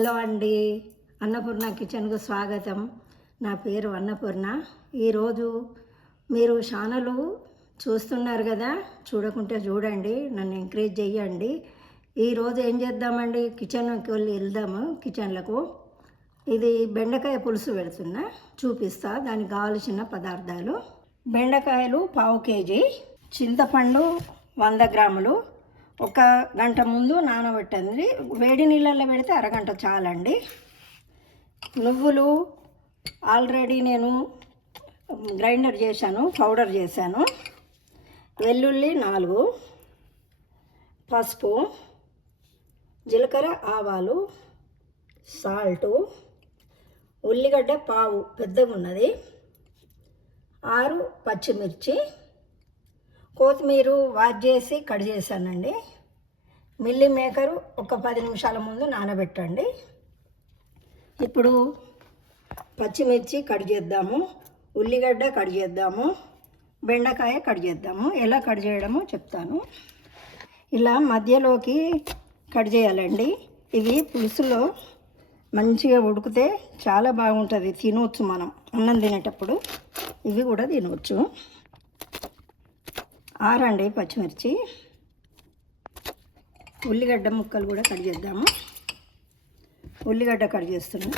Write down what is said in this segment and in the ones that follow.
Hello అండి. అన్నపూర్ణ కిచెన్కు స్వాగతం. నా పేరు అన్నపూర్ణ. ఈరోజు మీరు షానలు చూస్తున్నారు కదా చూడకుంటే చూడండి నన్ను ఎంకరేజ్ చేయండి ఈరోజు ఏం చేద్దామండి? కిచెన్కి వెళ్ళి వెళ్దాము కిచెన్లకు. ఇది బెండకాయ పులుసు పెడుతున్నా చూపిస్తా. దానికి కావలసిన పదార్థాలు. బెండకాయలు పావు కేజీ చింతపండు వంద గ్రాములు ఒక గంట ముందు నానబెట్టండి. వేడి నీళ్ళల్లో పెడితే అరగంట చాలండి. నువ్వులు ఆల్రెడీ నేను గ్రైండర్ చేశాను పౌడర్ చేశాను. వెల్లుల్లి నాలుగు పసుపు జీలకర్ర ఆవాలు సాల్టు ఉల్లిగడ్డ పావు పెద్దగా ఉన్నది ఆరు పచ్చిమిర్చి కొత్తిమీర వాష్ చేసి కట్ చేశానండి. మిల్లీ మేకరు ఒక పది నిమిషాల ముందు నానబెట్టండి. ఇప్పుడు పచ్చిమిర్చి కట్ చేద్దాము ఉల్లిగడ్డ కట్ చేద్దాము బెండకాయ కట్ చేద్దాము. ఎలా కట్ చేయడమో చెప్తాను. ఇలా మధ్యలోకి కట్ చేయాలండి. ఇవి పులుసులో మంచిగా ఉడికితే చాలా బాగుంటుంది తినవచ్చు మనం. అన్నం తినేటప్పుడు ఇవి కూడా తినవచ్చు ఆరండి పచ్చిమిర్చి. ఉల్లిగడ్డ ముక్కలు కూడా కట్ చేద్దాము. ఉల్లిగడ్డ కట్ చేస్తున్నాం.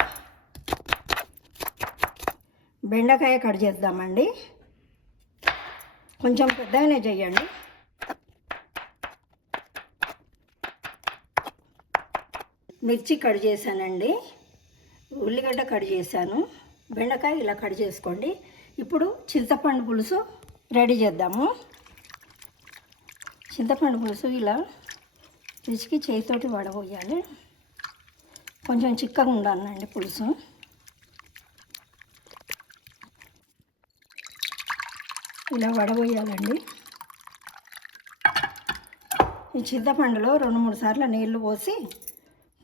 బెండకాయ కట్ చేద్దామండి. కొంచెం పెద్దగానే చేయండి. మిర్చి కట్ చేశానండి. ఉల్లిగడ్డ కట్ చేశాను. బెండకాయ ఇలా కట్ చేసుకోండి. ఇప్పుడు చింతపండు పులుసు రెడీ చేద్దాము. చింతపండు పులుసు ఇలా పిసికి చేతితోటి వడబోయాలి కొంచెం చిక్కగా ఉండాలండి పులుసు. ఇలా వడబోయాలండి ఈ చింతపండులో రెండు మూడు సార్లు నీళ్ళు పోసి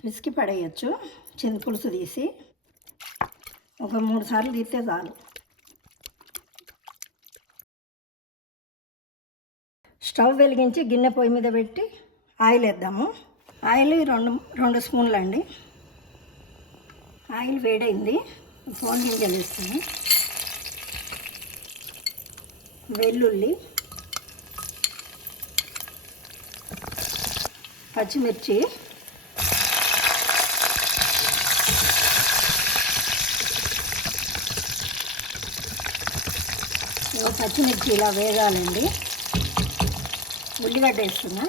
పిసికి పడేయచ్చు. చింత పులుసు తీసి ఒక మూడు సార్లు తీస్తే చాలు. స్టవ్ వెలిగించి గిన్నె పొయ్యి మీద పెట్టి ఆయిల్ వేద్దాము. ఆయిల్ రెండు రెండు స్పూన్లు అండి ఆయిల్ వేడైంది. ఫోన్ గింజలు వేస్తాను. వెల్లుల్లి పచ్చిమిర్చి పచ్చిమిర్చి ఇలా వేగాలండి. ఉల్లిగడ్డ వేస్తున్నా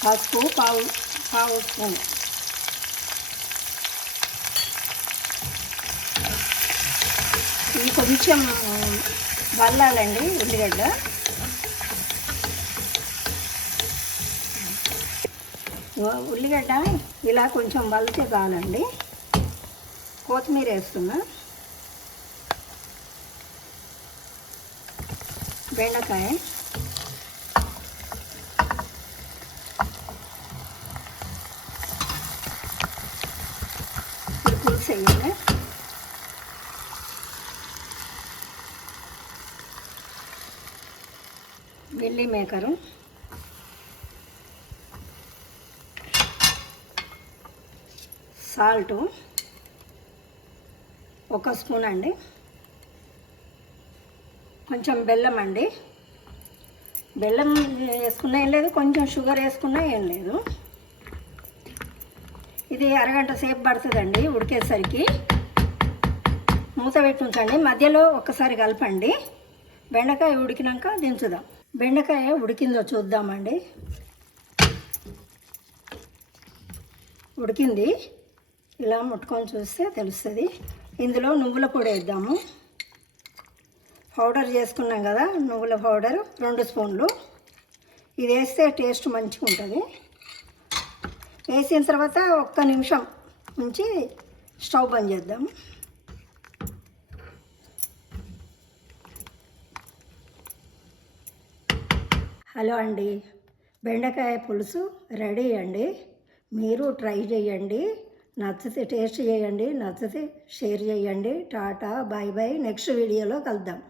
పసుపు పావు పావు స్పూన్ ఇది కొంచెం వల్లాలండి ఉల్లిగడ్డ. ఉల్లిగడ్డ ఇలా కొంచెం వలితే కావాలండి కొత్తిమీర వేస్తున్నా బెండకాయ మిక్స్ పులుసు వేయాలి మిల్లీ మేకరు సాల్టు ఒక స్పూన్ అండి. కొంచెం బెల్లం అండి. బెల్లం వేసుకున్నా ఏం లేదు కొంచెం షుగర్ వేసుకున్నా ఏం లేదు. ఇది అరగంట సేపు పడుతుందండి ఉడికేసరికి. మూత పెట్టి ఉంచండి మధ్యలో ఒక్కసారి కలపండి. బెండకాయ ఉడికినాక దించుదాం. బెండకాయ ఉడికిందో చూద్దామండి. ఉడికింది. ఇలా ముట్టుకొని చూస్తే తెలుస్తుంది. ఇందులో నువ్వుల పొడి వేద్దాము. పౌడర్ చేసుకున్నాం కదా నువ్వుల పౌడర్ రెండు స్పూన్లు. ఇది వేస్తే టేస్ట్ మంచిగా ఉంటుంది. వేసిన తర్వాత ఒక్క నిమిషం ఉంచి స్టవ్ బంద్ చేద్దాం. హలో అండి బెండకాయ పులుసు రెడీ అండి. మీరు ట్రై చేయండి నచ్చితే టేస్ట్ చేయండి నచ్చితే షేర్ చేయండి. టాటా బాయ్ బాయ్ నెక్స్ట్ వీడియోలో కలుద్దాం.